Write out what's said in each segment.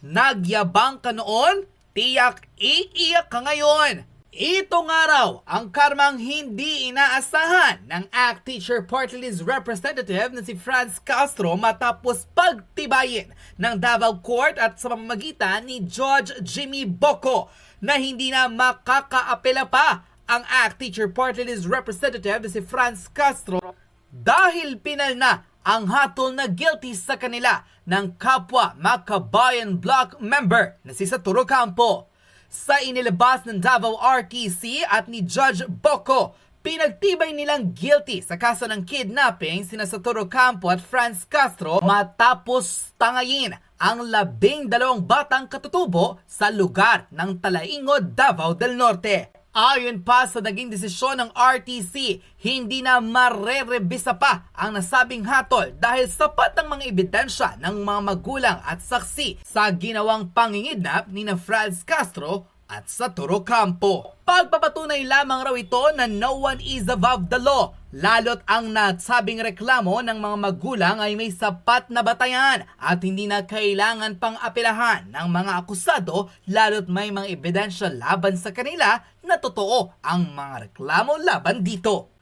Nagyabang ka noon, tiyak iiyak ka ngayon. Ito nga raw ang karmang hindi inaasahan ng ACT Teacher Party List Representative na si Franz Castro matapos pagtibayin ng Davao Court at sa pamamagitan ni Judge Jimmy Boco na hindi na makakaapela pa ang ACT Teacher Party List Representative na si Franz Castro dahil pinal na ang hatol na guilty sa kanila ng kapwa Makabayan Block member na si Saturo Campo. Sa inilabas ng Davao RTC at ni Judge Boco, pinagtibay nilang guilty sa kaso ng kidnapping sina Saturo Campo at Franz Castro matapos tangayin ang 12 batang katutubo sa lugar ng Talaingod, Davao del Norte. Ayon pa sa naging desisyon ng RTC, hindi na marerebisa pa ang nasabing hatol dahil sapat ang mga ebidensya ng mga magulang at saksi sa ginawang pangingidnap ni Franz Castro at Saturo Campo. Pagpapatunay lamang raw ito na no one is above the law, lalo't ang nasabing reklamo ng mga magulang ay may sapat na batayan at hindi na kailangan pang apelahan ng mga akusado lalo't may mga ebidensya laban sa kanila na totoo ang mga reklamo laban dito.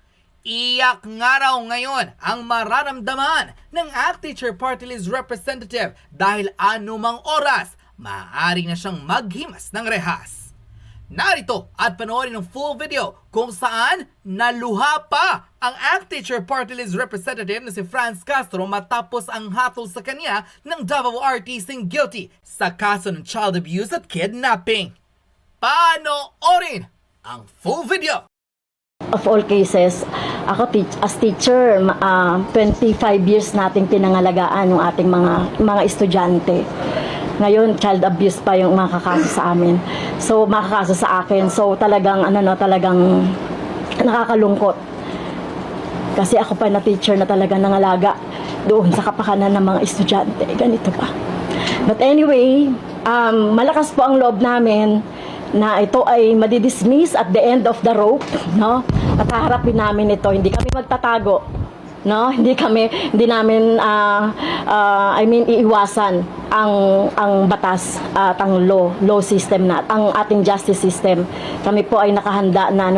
Iyak nga raw ngayon ang mararamdaman ng ACT Teacher Party List Representative dahil anumang oras maaari na siyang maghimas ng rehas. Narito at panoorin ng full video kung saan naluha pa ang ACT Teacher Party List Representative na si Franz Castro matapos ang hatol sa kanya ng Davao RTC guilty sa kaso ng child abuse at kidnapping. Panoorin ang full video! Of all cases, ako as teacher, 25 years nating pinangalagaan ng ating mga estudyante. Ngayon, child abuse pa yung makakaso sa amin. So, makakaso sa akin. So, talagang nakakalungkot. Kasi ako pa na teacher na talagang nangalaga doon sa kapakanan ng mga estudyante. Ganito pa. But anyway, malakas po ang loob namin na ito ay madidismiss at the end of the rope, no? At haharapin namin ito, hindi kami magtatago, no? Hindi namin iiwasan ang batas at ang law system na ang ating justice system. Kami po ay nakahanda na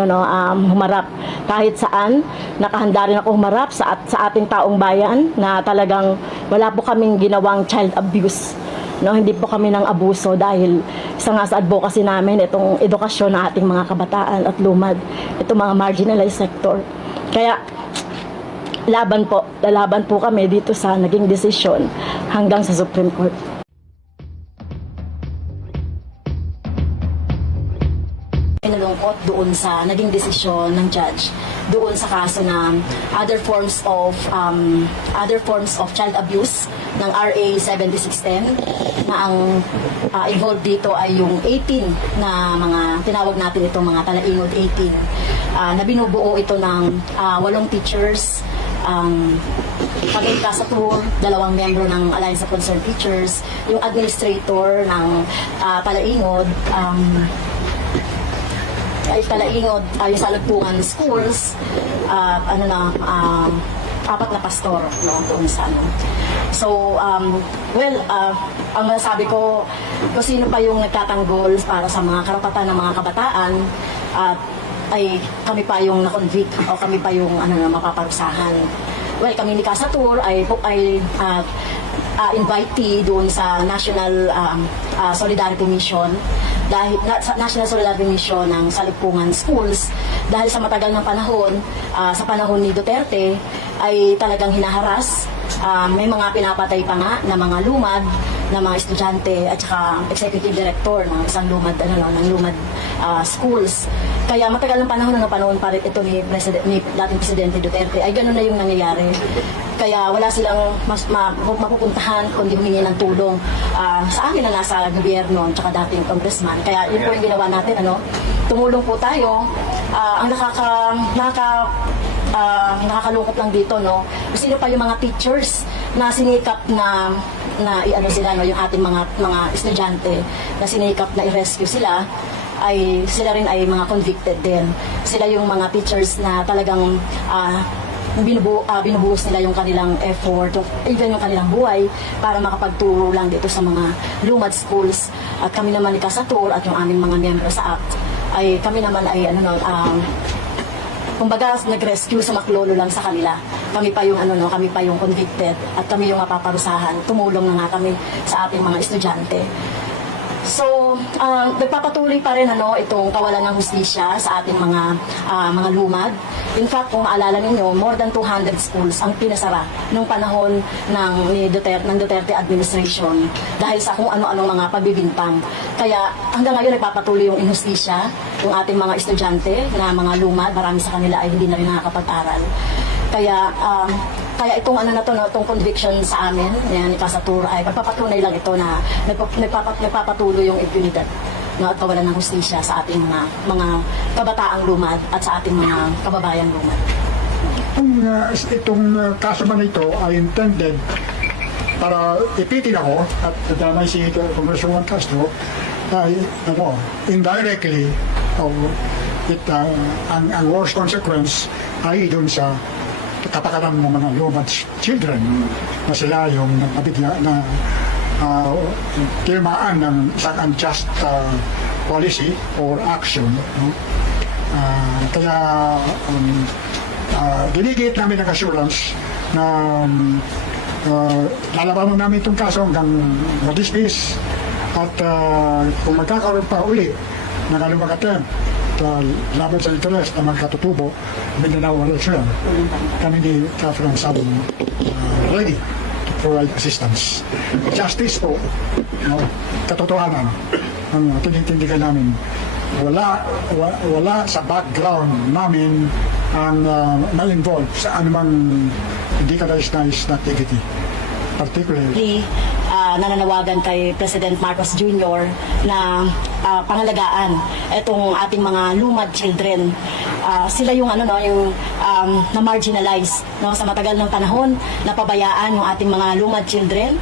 humarap kahit saan. Nakahanda rin ako humarap sa ating taong bayan na talagang wala po kaming ginawang child abuse. No, hindi po kami ng abuso dahil isa nga sa advocacy namin itong edukasyon ng ating mga kabataan at lumad, itong mga marginalized sector. Kaya lalaban po kami dito sa naging desisyon hanggang sa Supreme Court. Nalungkot doon sa naging desisyon ng judge doon sa kaso na other forms of child abuse ng RA 7610 na ang involved dito ay yung 18 na mga tinawag natin itong mga Talaingod 18 na binubuo ito ng 8 teachers, kami Kasatur, 2 membro ng Alliance of Concerned Teachers, yung administrator ng Talaingod, Talaingod, yung Salagpungan Schools, 4 na pastor, no, doon sa ano. So, ang masasabi ko, kung sino pa yung nagtatanggol para sa mga karapatan ng mga kabataan, ay kami pa yung na-convict o kami pa yung mapaparusahan. Well, kami ni Kasatur ay invitee doon sa National Solidarity Mission dahil sa National Solidarity Mission ng Salagpungan Schools dahil sa matagal ng panahon, sa panahon ni Duterte ay talagang hinaharas, may mga pinapatay pa nga na mga lumad na mga estudyante at saka executive director ng isang lumad schools. Kaya matagal ng panahon pa rin ito ni dating Presidente Duterte ay ganoon na yung nangyayari. Kaya wala silang mapupuntahan kundi humingi ng tulong sa amin na nasa gobyerno at saka dating congressman. Kaya yun po yung ginawa natin, tumulong po tayo. Ang nakakalungkot lang dito, sino pa yung mga teachers na sinikap na yung ating mga estudyante na sinikap na i-rescue sila, sila rin ay mga convicted din. Sila yung mga teachers na talagang binubuhos nila yung kanilang effort, even yung kanilang buhay para makapagturo lang dito sa mga lumad schools. At kami naman ni Kasatur at yung aming mga miyembro sa ACT ay kami naman ay kumbaga nag-rescue sa maklolo lang sa kanila. Kami pa yung kami pa yung convicted at kami yung mapaparusahan. Tumulong na nga kami sa ating mga estudyante. So, nagpapatuloy pa rin itong kawalan ng hustisya sa ating mga lumad. In fact, kung maalala ninyo, more than 200 schools ang pinasara nung panahon ng Duterte administration dahil sa kung ano-anong mga pagbibintang. Kaya hanggang ngayon nagpapatuloy yung inhustisya, yung ating mga estudyante na mga lumad, marami sa kanila ay hindi na rin nakakapag-aral. Kaya itong itong conviction sa amin, ni Kasatur, ay pagpapatunay lang ito na nagpapatuloy yung impunidad at kawalan ng hustisya sa ating mga kabataang lumad at sa ating mga kababayang lumad. Itong kaso man ito ay intended para ipitin ako at damay si Congresswoman Castro ay indirectly ang worst consequence ay doon sa kapakanan ng mga lumad children na sila yung nabigla na tilmaan ng isang unjust policy or action. Kaya ginigit namin ang assurance na lalabanan namin itong kaso hanggang ma-dismiss at kung magkakaroon pa uli ng anumang attempt laban sa interes ng mga katutubo, Mindanao Region, kami ni Catherine Sabon ready to provide assistance. Justice po, katotohanan, ang tinitindigan namin. Wala sa background namin ang na-involve sa anumang hindi ka-nais na activity. Particularly, nananawagan kay President Marcos Jr. na pangalagaan itong ating mga lumad children. Sila yung na marginalize sa matagal ng panahon, napabayaan yung ating mga lumad children.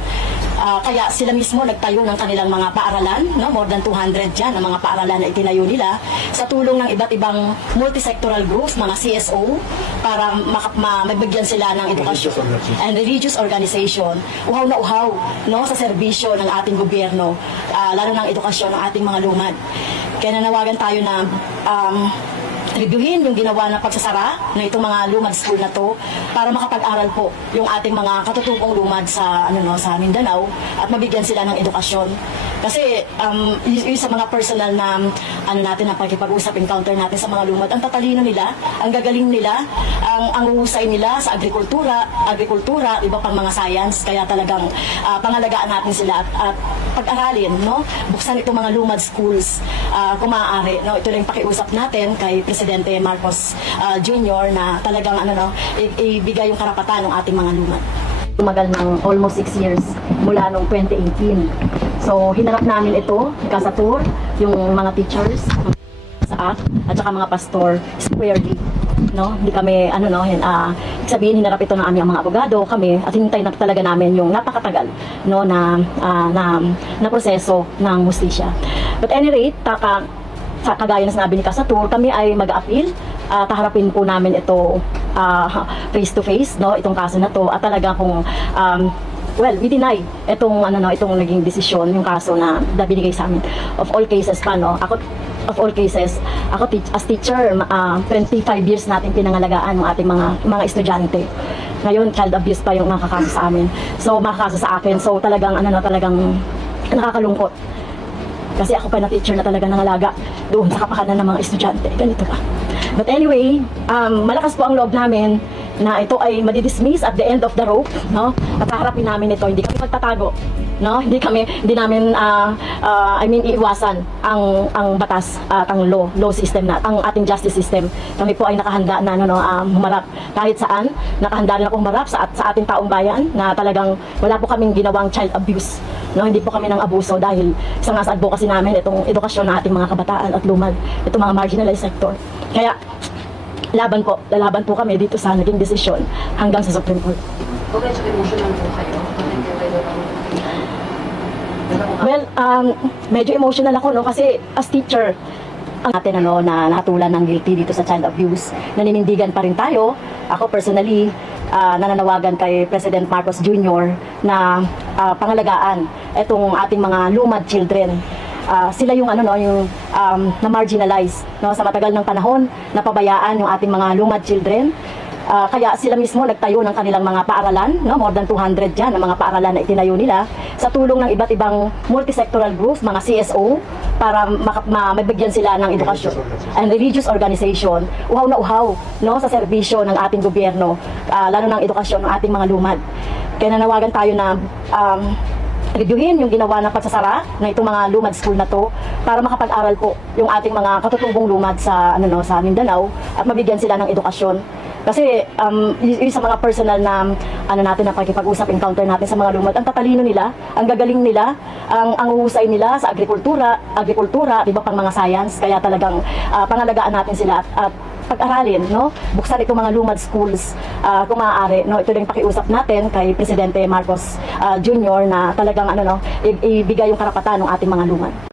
Kaya sila mismo nagtayo ng kanilang mga paaralan, more than 200 dyan ang mga paaralan na itinayo nila sa tulong ng iba't ibang multisectoral groups, mga CSO, para magbigyan sila ng edukasyon and religious organization. Uhaw na uhaw sa serbisyo ng ating gobyerno, lalo ng edukasyon ng ating mga lumad. Kaya nanawagan tayo na reviewin yung ginawa na pagsasara ng itong mga lumad school na to para makapag-aral po yung ating mga katutubong lumad sa sa Mindanao at mabigyan sila ng edukasyon. Kasi yung sa mga personal na natin na pagkipag-usap, encounter natin sa mga lumad, ang tatalino nila, ang gagaling nila, ang husay nila sa agrikultura, iba pang mga science, kaya talagang pangalagaan natin sila at pag-aralin, buksan itong mga lumad schools kung maaari. Ito lang yung pakiusap natin kay Presidente Marcos Jr. na talagang ibigay yung karapatan ng ating mga lumad. Tumagal ng almost 6 years mula noong 2018. So, hinarap namin ito, Kasatur, yung mga teachers sa ACT, at saka mga pastor, squarely. Hindi kami, sabihin, hinarap ito ng aming mga abogado, kami, at hinintay na talaga namin yung napakatagal, na proseso ng hustisya. But any rate, sa kagaya na sinabi ni Kasatur, kami ay mag-a-appeal, taharapin po namin ito face to face, itong kaso na to, at talaga kung we deny itong naging desisyon, yung kaso na binigay sa amin. Of all cases ako as teacher, 25 years natin pinangalagaan ng ating mga estudyante. Ngayon, child abuse pa yung nakakaso sa amin. So, makakaso sa akin. So, talagang nakakalungkot. Kasi ako pa na teacher na talaga nangalaga doon sa kapakanan ng mga estudyante. Ganito pa. But anyway, malakas po ang loob namin na ito ay madidismiss at the end of the rope, at haharapin namin ito. Hindi kami magtatago, hindi namin iiwasan ang batas at ang law system ang ating justice system. Kami po ay nakahanda na humarap kahit saan. Nakahanda rin ako humarap sa ating taong bayan na talagang wala po kaming ginawang child abuse. Hindi po kami nang abuso dahil sa nga sa advocacy namin itong edukasyon ng ating mga kabataan at lumad, itong mga marginalized sector. Kaya lalaban po kami dito sa naging desisyon hanggang sa Supreme Court. Okay, so emotional po kayo. Well, medyo emotional ako kasi as teacher, ang atin na nahatulan ng guilty dito sa child abuse. Naninindigan pa rin tayo. Ako personally, nananawagan kay President Marcos Jr. na pangalagaan itong ating mga lumad children. Sila yung na marginalize sa matagal ng panahon, napabayaan yung ating mga lumad children. Kaya sila mismo nagtayo ng kanilang mga paaralan, more than 200 dyan ang mga paaralan na itinayo nila sa tulong ng iba't ibang multisectoral groups, mga CSO, para mabigyan sila ng edukasyon and religious organization. Uhaw na uhaw sa serbisyo ng ating gobyerno, lalo ng edukasyon ng ating mga lumad. Kaya nanawagan tayo na reviewin yung ginawa ng pagsasara na itong mga lumad school na to para makapag-aral po yung ating mga katutubong lumad sa sa Mindanao at mabigyan sila ng edukasyon. Kasi yung sa mga personal na natin na pakikipag-usap, encounter natin sa mga lumad, ang tatalino nila, ang gagaling nila, ang uhusay nila sa agrikultura, iba pang mga science, kaya talagang pangalagaan natin sila at pag-aralin, buksan itong mga lumad schools kung maaari, ito lang pakiusap natin kay Presidente Marcos Jr. na talagang ibigay yung karapatan ng ating mga lumad.